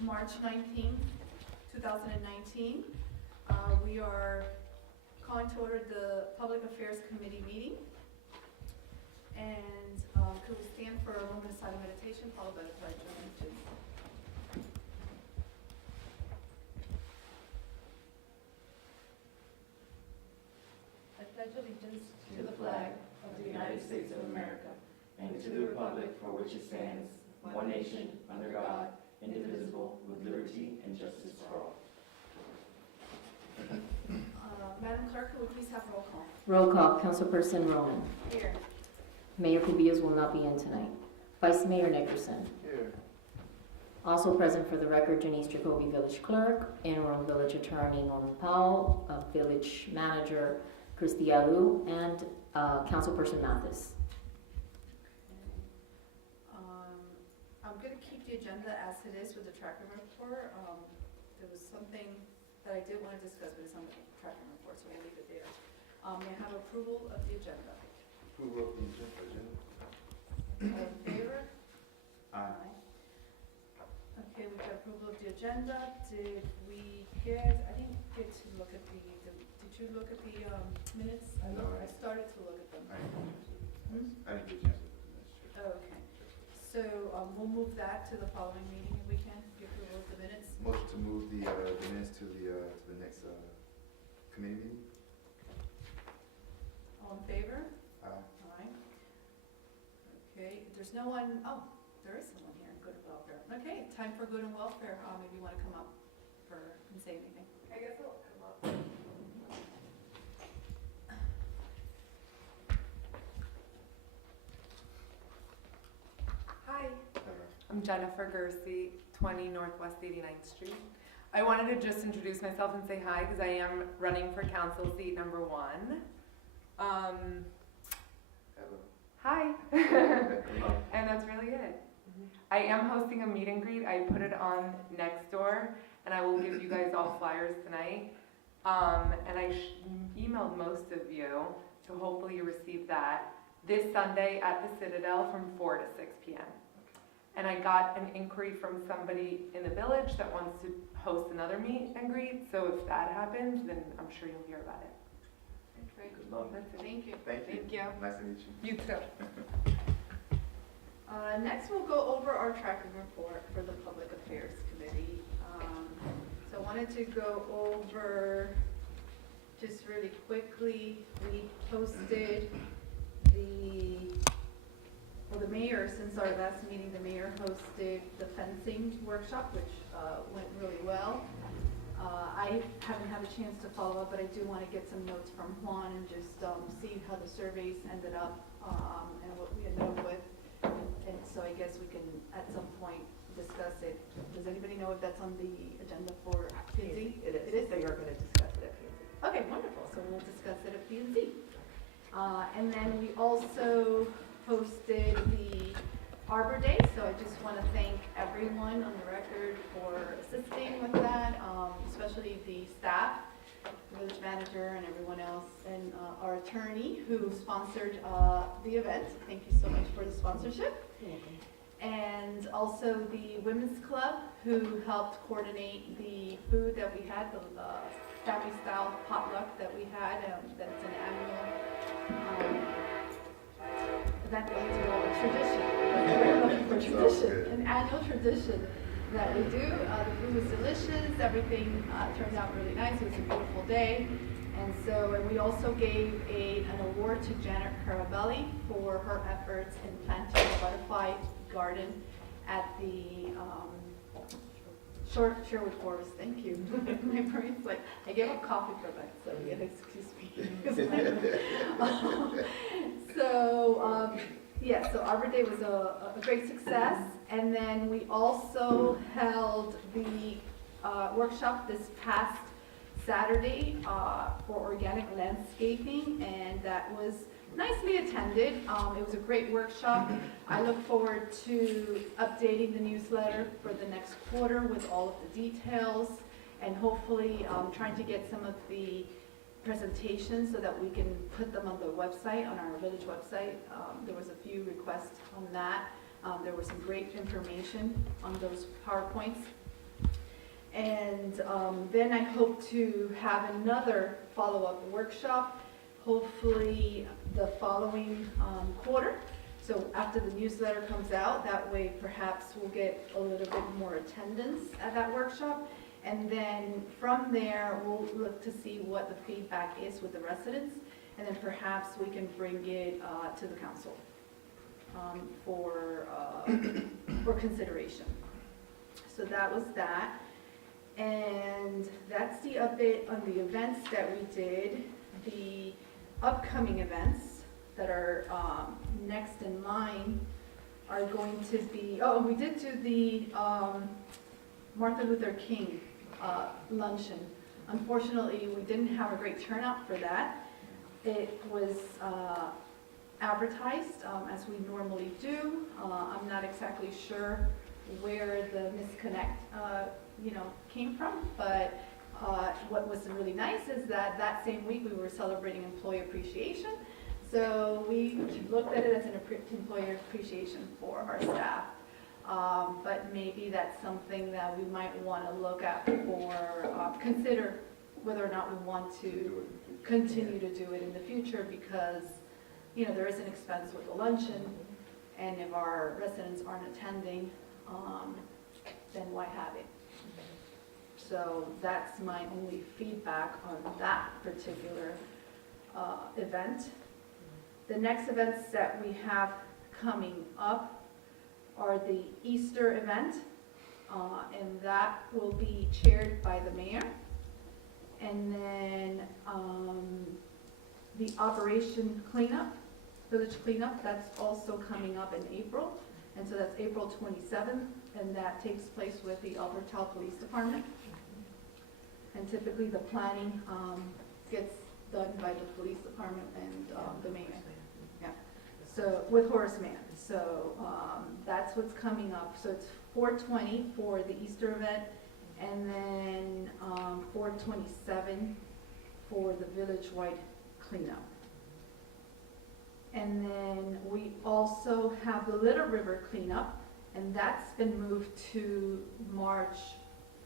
March 19th, 2019. We are calling to order the Public Affairs Committee meeting. And could we stand for a moment of silent meditation followed by the pledge of allegiance? I pledge allegiance to the flag of the United States of America and to the republic for which it stands, one nation, under God, indivisible, with liberty and justice for all. Madam Clerk, could we please have roll call? Roll call. Councilperson Roman. Here. Mayor Cubillos will not be in tonight. Vice Mayor Nickerson. Here. Also present for the record, Janice Jacoby, Village Clerk, Interim Village Attorney Norman Powell, Village Manager Christy Alou, and Councilperson Mathis. I'm going to keep the agenda as it is with the tracking report. There was something that I did want to discuss, but it's on the tracking report, so we'll leave it there. May I have approval of the agenda? Approval of the agenda. All in favor? Aye. Okay, we got approval of the agenda. Did we get, I didn't get to look at did you look at the minutes? No. I started to look at them. I Hmm? didn't get a chance to look at this. Okay. So we'll move that to the following meeting if we can, the approval of the minutes. Motion to move the minutes to the next committee meeting. All in favor? Aye. Aye. Okay, there's no one, oh, there is someone here, Good and Welfare. Okay, time for Good and Welfare. Maybe you want to come up and say anything. I guess I'll come up. Hi, I'm Jennifer Gersey, 20 Northwest 89th Street. I wanted to just introduce myself and say hi because I am running for council seat number 1. Hello. Hi. And that's really it. I am hosting a meet and greet. I put it on Nextdoor, and I will give you guys all flyers tonight. And I emailed most of you, so hopefully you received that, this Sunday at the Citadel from 4 to 6 p.m. And I got an inquiry from somebody in the village that wants to host another meet and greet, so if that happens, then I'm sure you'll hear about it. Great. Good luck. That's it. Thank you. Thank you. Thank you. Nice to meet you. You too. Next, we'll go over our tracking report for the Public Affairs Committee. So I wanted to go over just really quickly. We posted the mayor, since our last meeting, the mayor hosted the fencing workshop, which went really well. I haven't had a chance to follow up, but I do want to get some notes from Juan and just see how the surveys ended up and what we ended up with. And so I guess we can, at some point, discuss it. Does anybody know if that's on the agenda for P&Z? It is. It is? So you're going to discuss it at P&Z. Okay, wonderful. So we'll discuss it at P&Z. And then we also posted the Arbor Day. So I just want to thank everyone on the record for assisting with that, especially the staff, the village manager and everyone else, and our attorney who sponsored the event. Thank you so much for the sponsorship. And also the Women's Club who helped coordinate the food that we had, the Staffy style potluck that we had. That's an annual event that we do, a tradition. We're looking for tradition, an annual tradition that we do. The food was delicious. Everything turned out really nice. It was a beautiful day. And we also gave an award to Janet Carabelli for her efforts in planting a butterfly garden at the Sherwood Forest. Thank you. My brain's like, I gave up coffee for that, so yeah, excuse me. So Arbor Day was a great success. And then we also held the workshop this past Saturday for organic landscaping, and that was nicely attended. It was a great workshop. I look forward to updating the newsletter for the next quarter with all of the details, and hopefully trying to get some of the presentations so that we can put them on the website, on our village website. There was a few requests on that. There was some great information on those PowerPoints. And then I hope to have another follow-up workshop, hopefully the following quarter. So after the newsletter comes out, that way perhaps we'll get a little bit more attendance at that workshop. And then from there, we'll look to see what the feedback is with the residents. And then perhaps we can bring it to the council for consideration. So that was that. And that's the update on the events that we did. The upcoming events that are next in line are going to be, oh, we did do the Martin Luther King luncheon. Unfortunately, we didn't have a great turnout for that. It was advertised as we normally do. I'm not exactly sure where the misconnect came from, but what was really nice is that that same week we were celebrating Employee Appreciation. So we looked at it as an employer appreciation for our staff. But maybe that's something that we might want to look at for, consider whether or not we want to continue to do it in the future, because, there is an expense with the luncheon, and if our residents aren't attending, then why have it? So that's my only feedback on that particular event. The next events that we have coming up are the Easter event, and that will be chaired by the mayor. And then the Operation Cleanup, Village Cleanup, that's also coming up in April. And so that's April 27th, and that takes place with the Albert Towle Police Department. And typically the planning gets done by the police department and the mayor. Yeah. So with Horace Mann. So that's what's coming up. So it's 4/20 for the Easter event, and then 4/27 for the village-wide cleanup. And then we also have the Little River cleanup, and that's been moved to March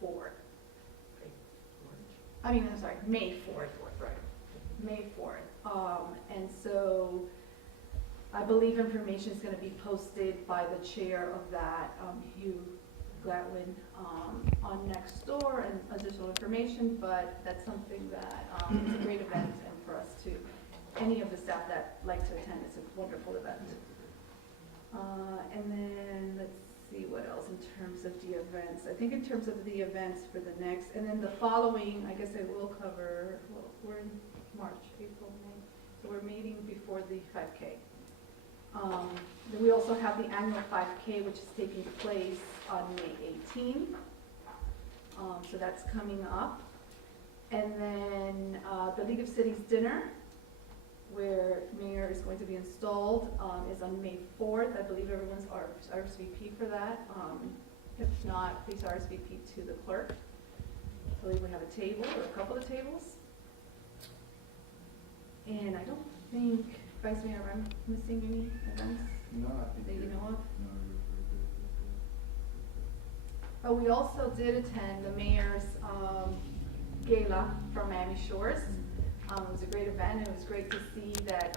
4th. I'm sorry, May 4th. Right. May 4th. And so I believe information is going to be posted by the chair of that, Hugh Gladwin, on Nextdoor, and additional information, but that's something that is a great event, and for us to, any of the staff that like to attend, it's a wonderful event. And then let's see what else in terms of the events. I think in terms of the events for the next, and then the following, I guess I will cover, well, we're in March, April, May, so we're meeting before the 5K. Then we also have the annual 5K, which is taking place on May 18th. So that's coming up. And then the League of Cities dinner, where mayor is going to be installed, is on May 4th. I believe everyone's RSVP for that. If not, please RSVP to the clerk. I believe we have a table or a couple of tables. And I don't think, Vice Mayor, I'm missing any events No, I think that you know of? No, Oh, we also did attend the mayor's gala from Miami Shores. It was a great event. It was great to see that,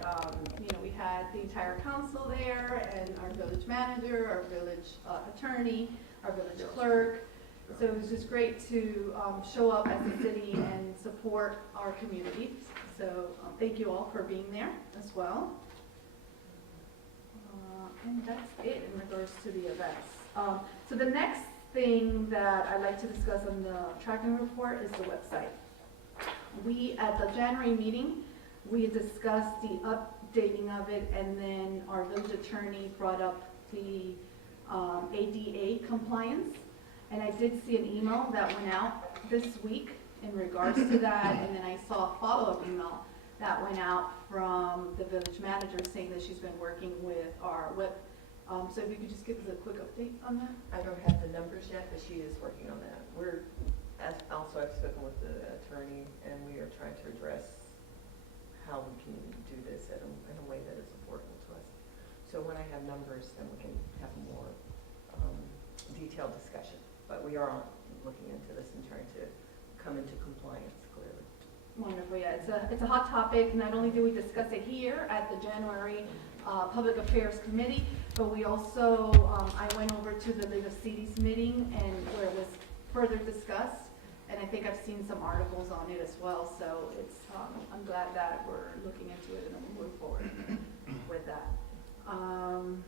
we had the entire council there, and our village manager, our village attorney, our village clerk. So it was just great to show up as a city and support our community. So thank you all for being there as well. And that's it in regards to the events. So the next thing that I'd like to discuss on the tracking report is the website. We, at the January meeting, we discussed the updating of it, and then our village attorney brought up the ADA compliance. And I did see an email that went out this week in regards to that, and then I saw a follow-up email that went out from the village manager saying that she's been working with our web. So if you could just give us a quick update on that? I don't have the numbers yet, but she is working on that. I've spoken with the attorney, and we are trying to address how we can do this in a way that is affordable to us. So when I have numbers, then we can have a more detailed discussion. But we are looking into this and trying to come into compliance clearly. Wonderful, yeah, it's a hot topic. Not only do we discuss it here at the January Public Affairs Committee, but we also, I went over to the League of Cities meeting and where it was further discussed, and I think I've seen some articles on it as well, so it's, I'm glad that we're looking into it and we'll move forward with that. Trying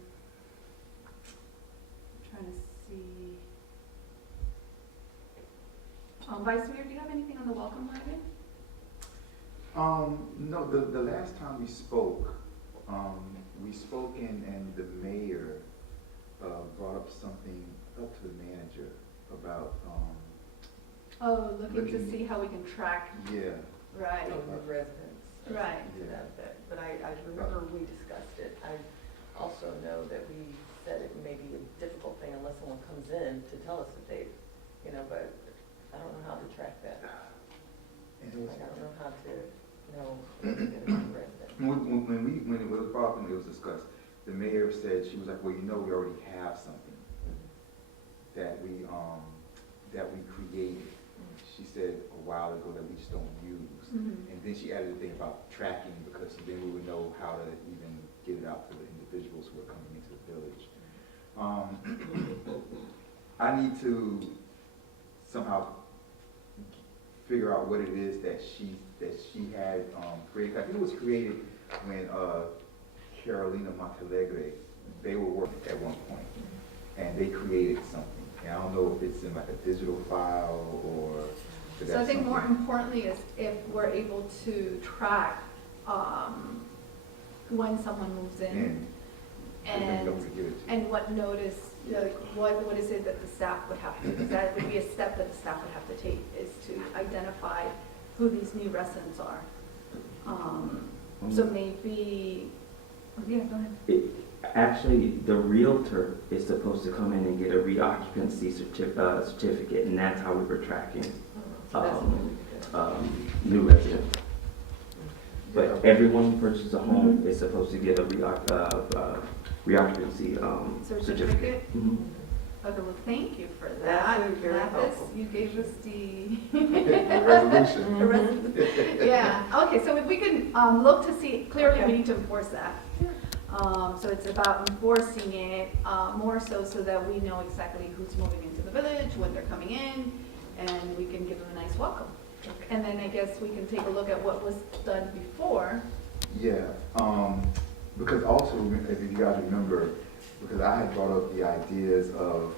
to see. Vice Mayor, do you have anything on the welcome wagon? No, the last time we spoke and the mayor brought up something up to the manager about, Oh, looking to see how we can track, yeah, right, With residents. Right. To that effect. But I remember we discussed it. I also know that we said it may be a difficult thing unless someone comes in to tell us that they've, but I don't know how to track that. and it was, Like, I don't know how to know who's gonna be a resident. when it was brought up and it was discussed, the mayor said, she was like, well, we already have something that we created. She said a while ago that we just don't use. Mhm. And then she added a thing about tracking, because then we would know how to even get it out to the individuals who are coming into the village. I need to somehow figure out what it is that she had created. I think it was created when Carolina Montalegre, they were working at one point, and they created something. And I don't know if it's in like a digital file or. if So I that's think more something- importantly is if we're able to track, when someone moves in And then and, don't forget it. and what notice, like, what is it that the staff would have to, because that would be a step that the staff would have to take, is to identify who these new residents are. So maybe, yeah, go ahead. Actually, the realtor is supposed to come in and get a reoccupancy certificate, and that's how we were tracking So that's what we could do. new residents. But everyone who purchases a home is supposed to get a reoccupancy certificate. Mhm. Okay, well, thank you for That's that. very Mathis, helpful. you gave us the. The resolution. The rest- Yeah, okay, so if we can, look to see, clearly we need to enforce that. So it's about enforcing it, more so that we know exactly who's moving into the village, when they're coming in, and we can give them a nice welcome. And then I guess we can take a look at what was done before. Yeah, because also, if you guys remember, because I had brought up the ideas of,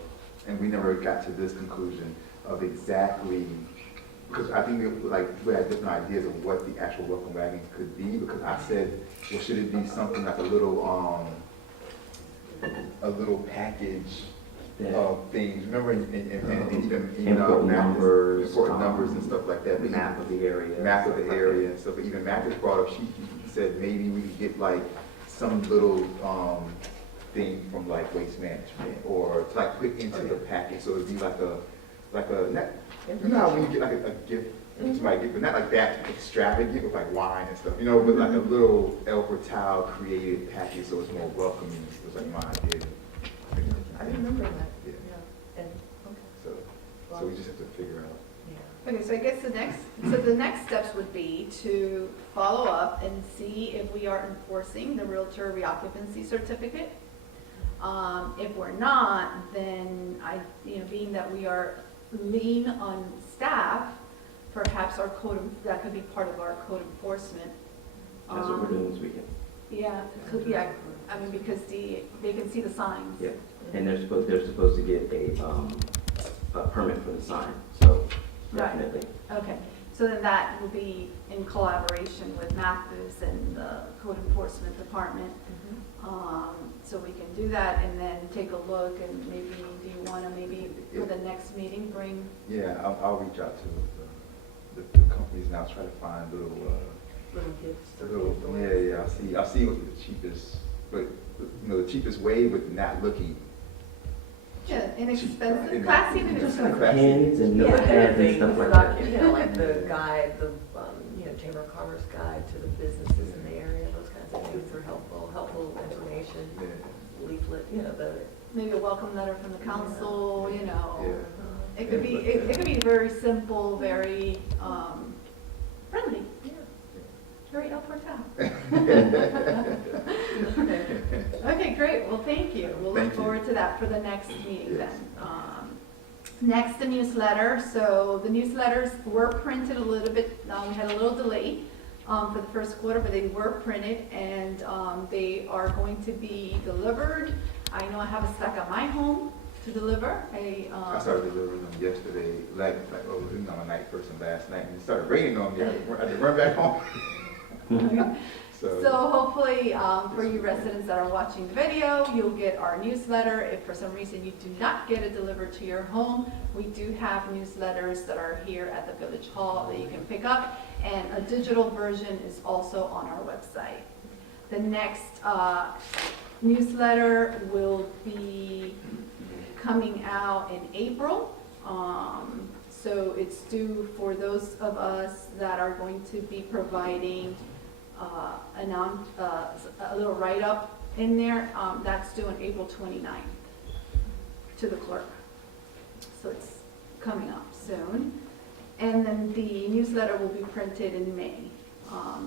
and we never got to this conclusion of exactly, because I think we had different ideas of what the actual welcome wagon could be, because I said, well, should it be something like a little package of things, remember, and even Important numbers, important numbers and stuff like that. But Map of the area. map of the area and stuff, but even Matt just brought up, she said maybe we could get like some little, thing from like Waste Management, or to like put into the package, so it'd be like a, not, you know how when you get like a gift, somebody gift, but not like that extravagant with like wine and stuff, but like a little El Portal created package, so it's more welcoming, was like my idea. I remember that. Yeah. Yeah. And, okay. So we just have to figure out. Yeah. Okay, so I guess the next steps would be to follow up and see if we are enforcing the realtor reoccupancy certificate. If we're not, then being that we are lean on staff, perhaps that could be part of our code enforcement. That's what we're doing this weekend. Yeah, I mean, because they can see the signs. Yeah. And they're supposed to get a permit for the sign, so Right. definitely. Okay, so then that will be in collaboration with Mathis and the code enforcement department. So we can do that and then take a look, and maybe, do you want to maybe for the next meeting bring? Yeah, I'll reach out to the companies now, try to find little, Little gifts. or little, giveaways. I'll see what the cheapest, but, the cheapest way with not looking. Yeah, inexpensive, Cheap. classy and Just inexpensive. like Pins and Yeah, notepads and things stuff like about, that. like the guide, the, Chamber of Commerce guide to the businesses in the area, those kinds of things are helpful information, Yeah. leaflet, Maybe a welcome letter from the council, Yeah. It could be, it could be very simple, very, friendly. Very El Portal. Okay, great, well, thank you. We'll look Thank you. forward to that for the next meeting Yes. then. Next, the newsletter. So the newsletters were printed a little bit, we had a little delay for the first quarter, but they were printed and they are going to be delivered. I know I have a stack at my home to deliver. I started delivering them yesterday, I'm a night person last night, and it started raining on me. I had to run back home. So hopefully, for you residents that are watching the video, you'll get our newsletter. If for some reason you do not get it delivered to your home, we do have newsletters that are here at the Village Hall that you can pick up, and a digital version is also on our website. The next newsletter will be coming out in April. So it's due for those of us that are going to be providing a little write-up in there. That's due on April 29th to the clerk. So it's coming up soon. And then the newsletter will be printed in May.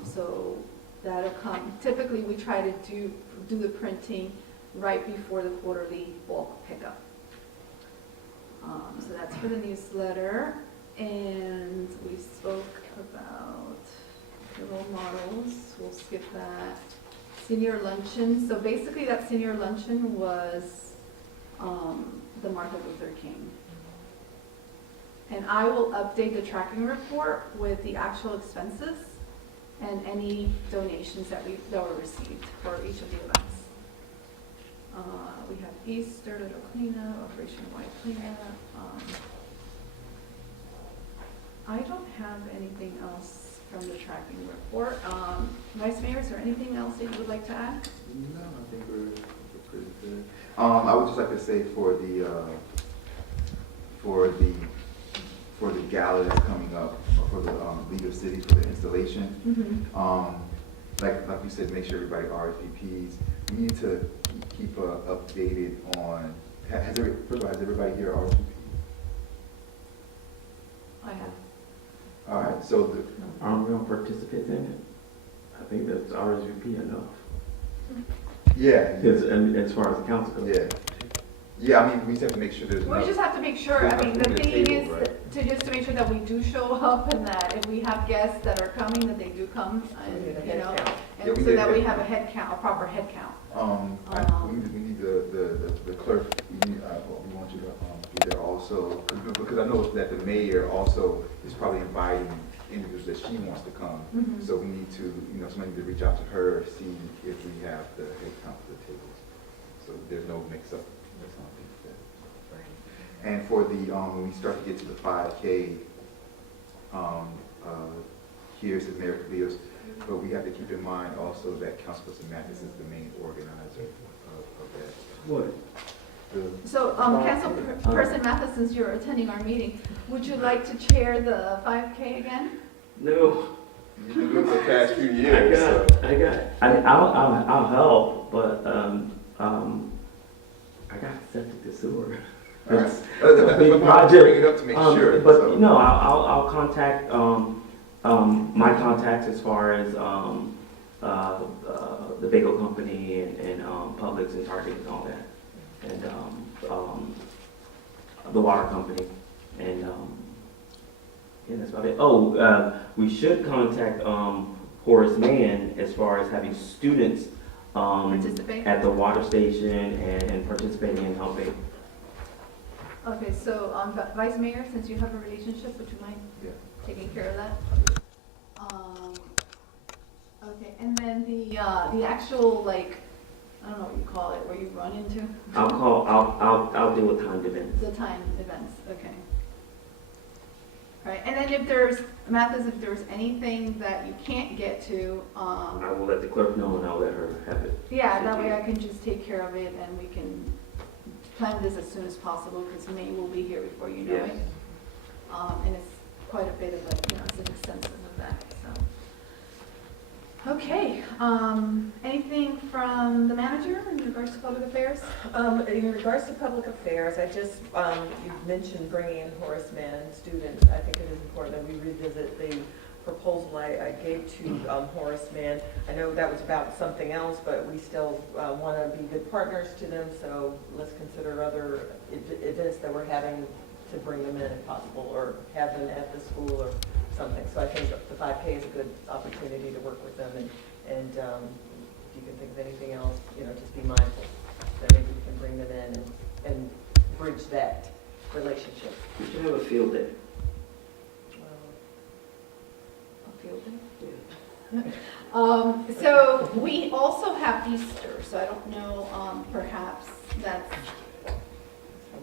So that'll come. Typically, we try to do the printing right before the quarterly bulk pickup. So that's for the newsletter. And we spoke about the role models. We'll skip that. Senior luncheon. So basically that senior luncheon was the Martin Luther King. And I will update the tracking report with the actual expenses and any donations that were received for each of the events. We have Easter, Little Cleanup, Operation White Cleanup. I don't have anything else from the tracking report. Vice Mayor, is there anything else that you would like to add? No, I think we're pretty good. I would just like to say for the gala that's coming up, for the League of Cities for the installation, like we said, make sure everybody RSVPs. We need to keep updated on. Has everybody here RSVP? I have. All right, so Aren't we gonna participate in it? I think that's RSVP enough. yeah, As far as the council goes. yeah. I mean, we just have to make sure there's. We just have to make sure, I mean, the thing is, just to make sure that we do show up and that if we have guests that are coming, that they do come, and, you know, and so that we have a head count, a proper head count. We need the clerk, we want you to be there also, because I know that the mayor also is probably inviting individuals that she wants to come. So we need to, somebody to reach out to her, see if we have the head count for the tables. So there's no mix up. That's not big step. And for the, when we start to get to the 5K, here's the Mayor Cabillos, but we have to keep in mind also that Councilperson Mathis is the main organizer of that. What? So, Councilperson Mathis, since you're attending our meeting, would you like to chair the 5K again? No. You've been doing it for the past few years, so. I'll help, but, I got septic to sewer. All right. It's That's a why big I'm project. bringing it up to make sure. But, so. I'll contact, my contacts as far as, the bagel company and Publix and Target and all that. And, the water company. And, yeah, that's about it. Oh, we should contact, Horace Mann as far as having students, Participate? at the water station and participating and helping. Okay, so, Vice Mayor, since you have a relationship, would you mind Yeah. taking care of that? Okay, and then the actual, like, I don't know what you call it, where you run into? I'll deal with timed events. The time events, okay. All right, and then if there's, Mathis, if there's anything that you can't get to, I will let the clerk know and I'll let her have it. yeah, that way I can just take care of it and we can plan this as soon as possible, because May will be here before you know it. And it's quite a bit of it's an extensive event, so. Okay, Anything from the manager in regards to public affairs? In regards to public affairs, I just, you mentioned bringing in Horace Mann students. I think it is important that we revisit the proposal I gave to Horace Mann. I know that was about something else, but we still want to be good partners to them, so let's consider other events that we're having to bring them in if possible, or have them at the school or something. So I think the 5K is a good opportunity to work with them, and if you can think of anything else, just be mindful that maybe we can bring them in and bridge that relationship. We should have a field day. A field day? So we also have Easter, so I don't know, perhaps that's,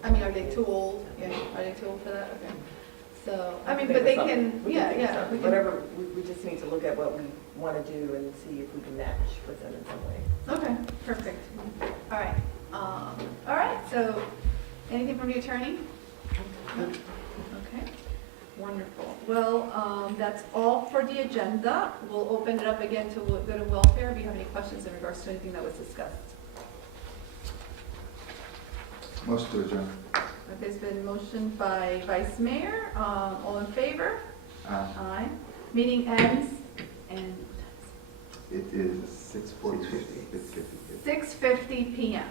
are they too old? Yeah, are they too old for that? Okay. So, but they can, yeah. we can- Whatever, we just need to look at what we want to do and see if we can match with them in some way. Okay, perfect. All right, so anything from the attorney? No? Okay, wonderful. Well, that's all for the agenda. We'll open it up again to go to welfare if you have any questions in regards to anything that was discussed. Motion to adjourn. There's been motion by Vice Mayor. All in favor? Aye. Meeting ends and It is 6:40. 6:50. It's 50. 6:50 p.m.